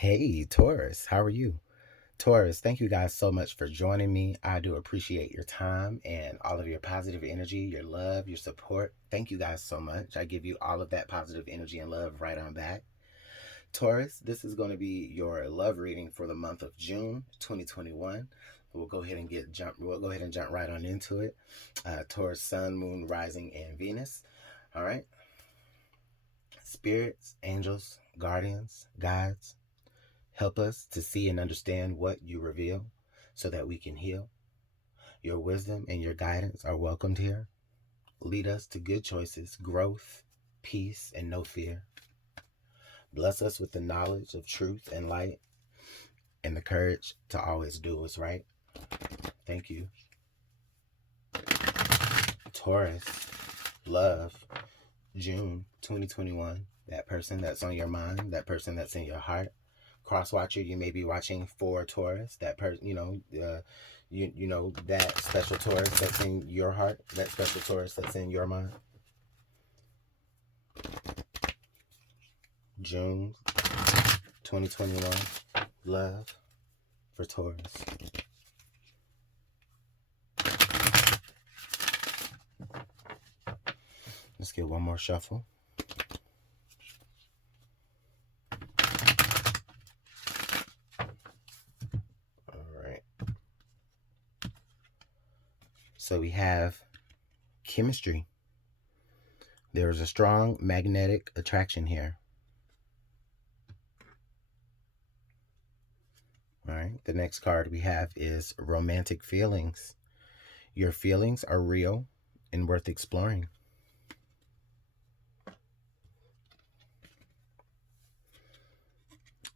Hey, Taurus, how are you? Taurus, thank you guys so much for joining me. I do appreciate your time and all of your positive energy, your love, your support. Thank you guys so much. I give you all of that positive energy and love right on back. Taurus, this is going to be your love reading for the month of June 2021. We'll go ahead and jump right on into it. Taurus, Sun, Moon, Rising, and Venus. All right. Spirits, angels, guardians, guides, help us to see and understand what you reveal so that we can heal. Your wisdom and your guidance are welcomed here. Lead us to good choices, growth, peace, and no fear. Bless us with the knowledge of truth and light and the courage to always do what's right. Thank you. Taurus, love, June 2021. That person that's on your mind, that person that's in your heart. Cross watcher, you may be watching for Taurus. That person, you know that special Taurus that's in your heart, that special Taurus that's in your mind. June 2021, love for Taurus. Let's get one more shuffle. All right. So we have chemistry. There's a strong magnetic attraction here. All right. The next card we have is romantic feelings. Your feelings are real and worth exploring.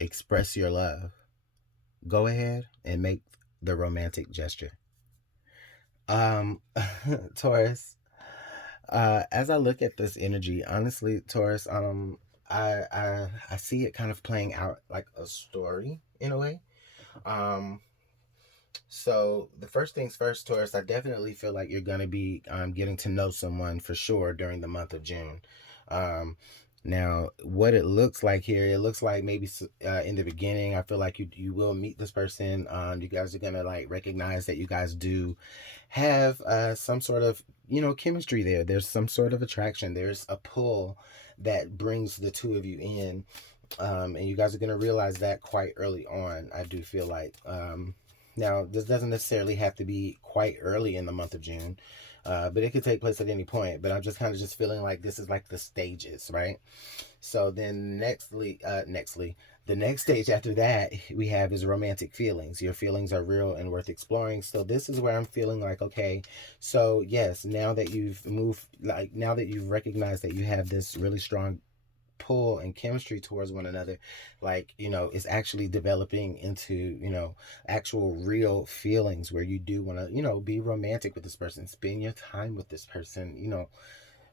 Express your love. Go ahead and make the romantic gesture. Taurus, as I look at this energy, honestly, Taurus, I see it kind of playing out like a story in a way. So the first things first, Taurus, I definitely feel like you're gonna be getting to know someone for sure during the month of June. Um, Now, what it looks like here, it looks like maybe in the beginning, I feel like you will meet this person. You guys are gonna like recognize that you guys do have some sort of chemistry there. There's some sort of attraction. There's a pull that brings the two of you in, and you guys are gonna realize that quite early on. I do feel like. Now, this doesn't necessarily have to be quite early in the month of June. But it could take place at any point. But I'm just kind of just feeling like this is like the stages, right? So then the next stage after that we have is romantic feelings. Your feelings are real and worth exploring. So this is where I'm feeling like, okay, so yes, now that you've recognized that you have this really strong pull and chemistry towards one another, like it's actually developing into actual real feelings where you do want to be romantic with this person, spend your time with this person,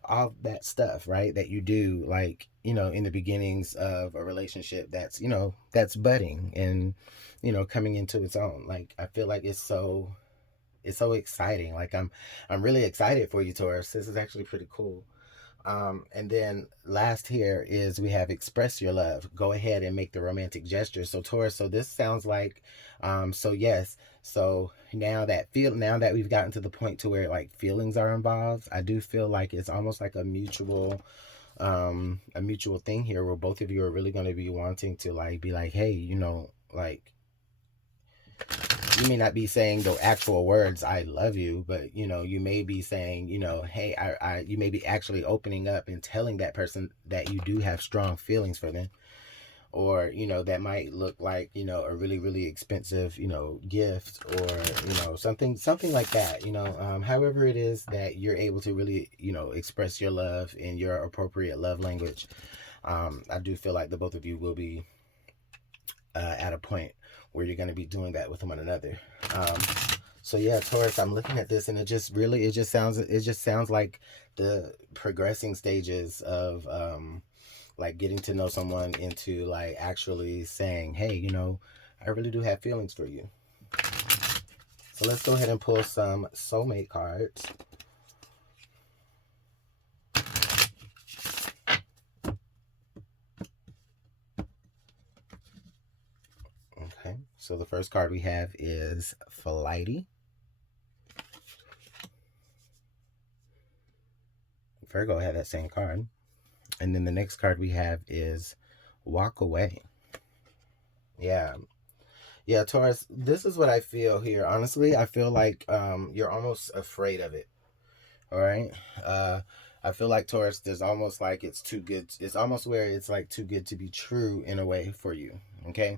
all that stuff, right, that you do, like in the beginnings of a relationship that's budding and coming into its own. Like, I feel like it's so exciting. Like, I'm really excited for you, Taurus. This is actually pretty cool. And then last here is we have express your love. Go ahead and make the romantic gesture. So Taurus, so this sounds like, so yes. So now that we've gotten to the point to where like feelings are involved, I do feel like it's almost like a mutual thing here where both of you are really going to be wanting to like be like, hey, like, you may not be saying the actual words "I love you," but you may be saying, hey, you may be actually opening up and telling that person that you do have strong feelings for them. Or that might look like a really really expensive gift, or something like that. However it is that you're able to really express your love in your appropriate love language. I do feel like the both of you will be at a point where you're going to be doing that with one another. So yeah, Taurus, I'm looking at this and it just sounds like the progressing stages of like getting to know someone into like actually saying, hey, I really do have feelings for you. So let's go ahead and pull some soulmate cards. So the first card we have is Flighty. Virgo had that same card. And then the next card we have is Walk Away. Yeah. Yeah, Taurus, this is what I feel here. Honestly, I feel like you're almost afraid of it. All right. I feel like Taurus, there's almost like it's too good. It's almost where it's like too good to be true in a way for you. Okay.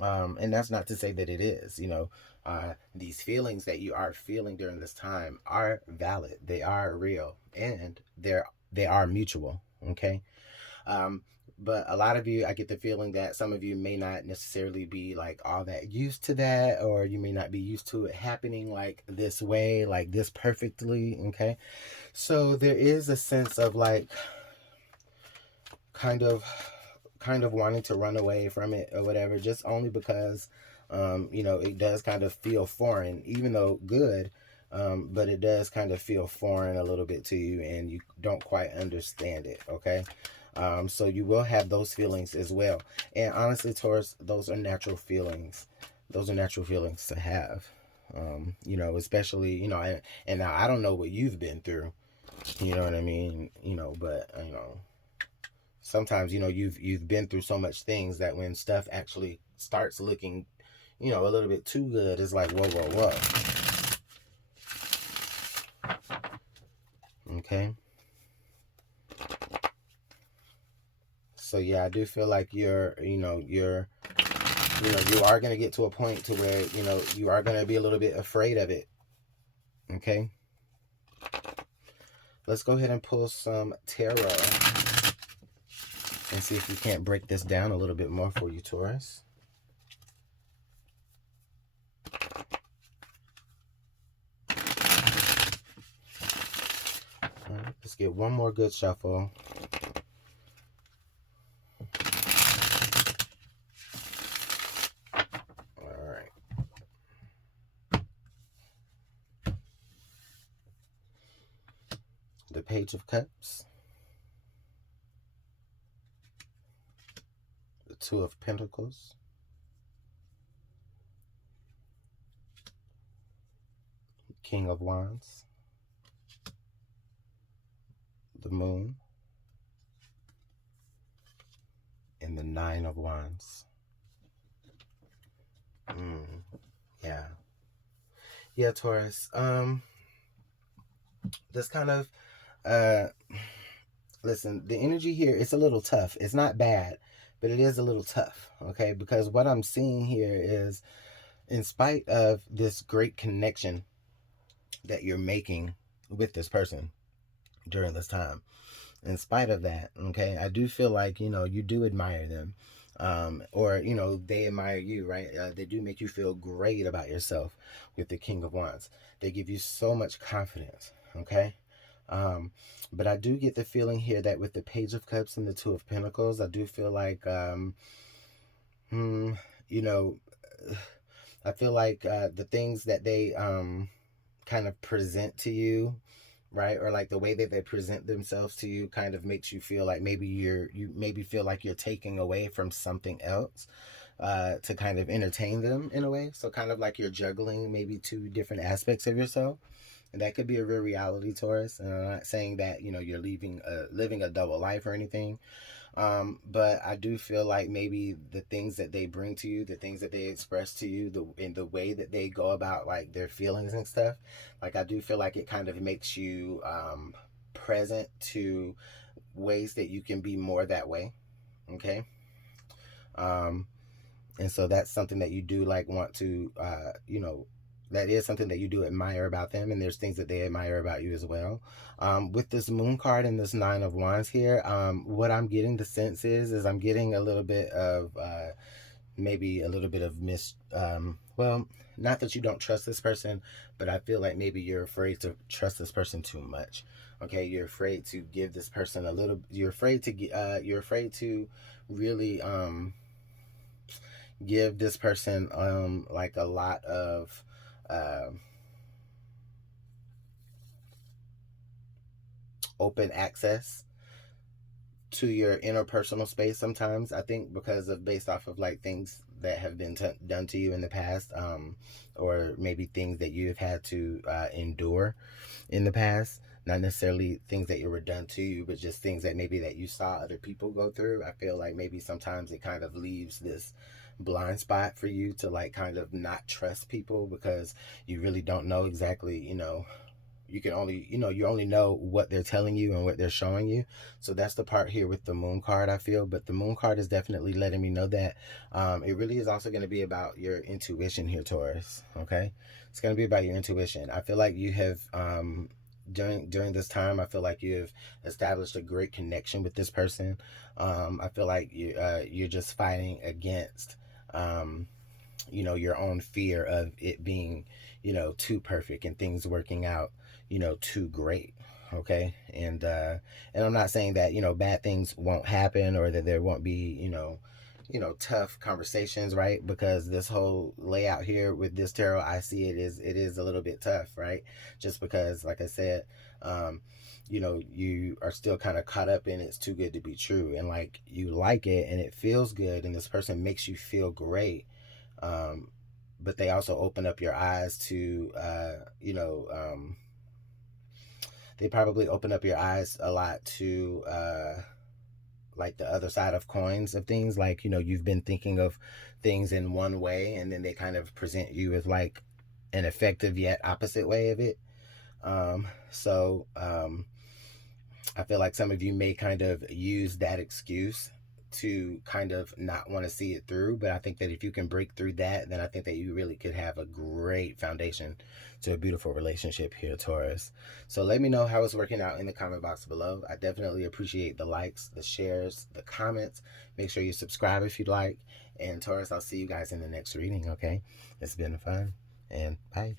And that's not to say that it is, these feelings that you are feeling during this time are valid. They are real, and they are mutual. Okay. Um, but a lot of you, I get the feeling that some of you may not necessarily be like all that used to that, or you may not be used to it happening like this way, like this perfectly. Okay. So there is a sense of like kind of wanting to run away from it or whatever, just only because it does kind of feel foreign, even though good, but it does kind of feel foreign a little bit to you, and you don't quite understand it. Okay. So you will have those feelings as well. And honestly, Taurus, those are natural feelings. Those are natural feelings to have. Especially, and now I don't know what you've been through, you know what I mean? But sometimes, you've been through so much things that when stuff actually starts looking, a little bit too good, it's like, whoa, whoa, whoa. Okay. So yeah, I do feel like you are going to get to a point to where, you are going to be a little bit afraid of it. Okay. Let's go ahead and pull some tarot and see if we can't break this down a little bit more for you, Taurus. Let's get one more good shuffle. All right. The Page of Cups. The Two of Pentacles. King of Wands. The Moon. And the Nine of Wands. Yeah. Yeah, Taurus. This kind of listen, the energy here, it's a little tough. It's not bad, but it is a little tough, okay? Because what I'm seeing here is, in spite of this great connection that you're making with this person during this time, in spite of that, okay, I do feel like, you do admire them. Or, they admire you, right? They do make you feel great about yourself with the King of Wands. They give you so much confidence, okay? But I do get the feeling here that with the Page of Cups and the Two of Pentacles, I do feel like, I feel like the things that they kind of present to you, right, or like the way that they present themselves to you, kind of makes you feel like maybe you maybe feel like you're taking away from something else to kind of entertain them in a way. So kind of like you're juggling maybe two different aspects of yourself. And that could be a real reality, Taurus. And I'm not saying that, you're living a double life or anything. But I do feel like maybe the things that they bring to you, the things that they express to you, in the way that they go about like their feelings and stuff, like I do feel like it kind of makes you present to ways that you can be more that way. Okay. And so that's something that you do like want to, that is something that you do admire about them, and there's things that they admire about you as well. With this Moon card and this Nine of Wands here, what I'm getting the sense is I'm getting a little bit of maybe a little bit of well, not that you don't trust this person, but I feel like maybe you're afraid to trust this person too much. Okay, you're afraid to give this person a little. You're afraid to really give this person like a lot of open access to your interpersonal space sometimes, I think, because of based off of like things that have been done to you in the past, or maybe things that you've had to endure in the past. Not necessarily things that were done to you, but just things that maybe that you saw other people go through. I feel like maybe sometimes it kind of leaves this blind spot for you to like kind of not trust people, because you really don't know exactly, you can only, you only know what they're telling you and what they're showing you. So that's the part here with the moon card, I feel. But the moon card is definitely letting me know that it really is also going to be about your intuition here, Taurus. Okay, it's going to be about your intuition. I feel like you have during this time, I feel like you've established a great connection with this person. I feel like you're just fighting against your own fear of it being, too perfect and things working out, too great. Okay. And I'm not saying that, bad things won't happen, or that there won't be, tough conversations, right? Because this whole layout here with this tarot, I see it is a little bit tough, right? Just because, like I said, you are still kind of caught up in it's too good to be true, and like you like it and it feels good, and this person makes you feel great. But they also open up your eyes to, they probably open up your eyes a lot to, like the other side of coins of things. Like, you've been thinking of things in one way, and then they kind of present you with like an effective yet opposite way of it. So I feel like some of you may kind of use that excuse to kind of not want to see it through. But I think that if you can break through that, then I think that you really could have a great foundation to a beautiful relationship here, Taurus. So let me know how it's working out in the comment box below. I definitely appreciate the likes, the shares, the comments. Make sure you subscribe if you'd like. And Taurus, I'll see you guys in the next reading, okay? It's been fun, and bye.